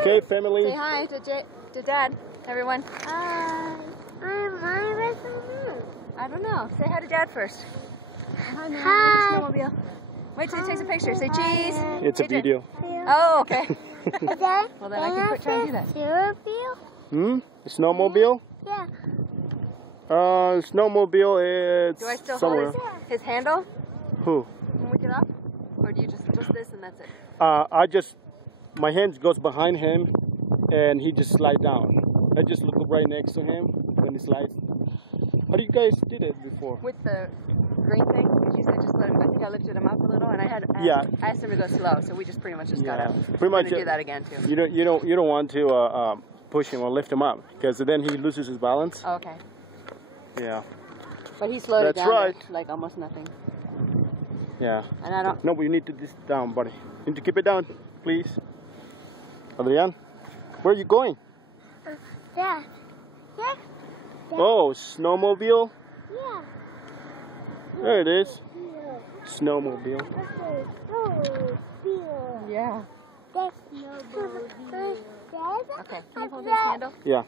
Okay, family. Say hi to Dad, everyone. I don't know. Say hi to Dad first. Hi, man. Hi. Snowmobile. Wait till he takes a picture. Say cheese. It's a Adrian. video. Oh, okay. Well, then I can try and do that. A snowmobile? Yeah. Snowmobile is Do I still somewhere. hold his handle Who? when we get up? Or do you just this and that's it? My hand goes behind him and he just slides down. I just look right next to him when he slides. How do you guys did it before? With the green thing? Because you said just let him, I think I lifted him up a little and I asked him to go slow, so we just pretty much just got up. Pretty much. I'm gonna do that again too. You don't want to push him or lift him up because then he loses his balance. Oh, okay. Yeah. But he slowed it That's down right. to, like almost nothing. Yeah. And I don't. No, but you need to this down, buddy. You need to keep it down, please. Adrian, where are you going? Dad. Yeah. Oh, snowmobile. Yeah. There it is. Snowmobile. Yeah. That's snowmobile. Okay. Can you hold his handle? Yeah.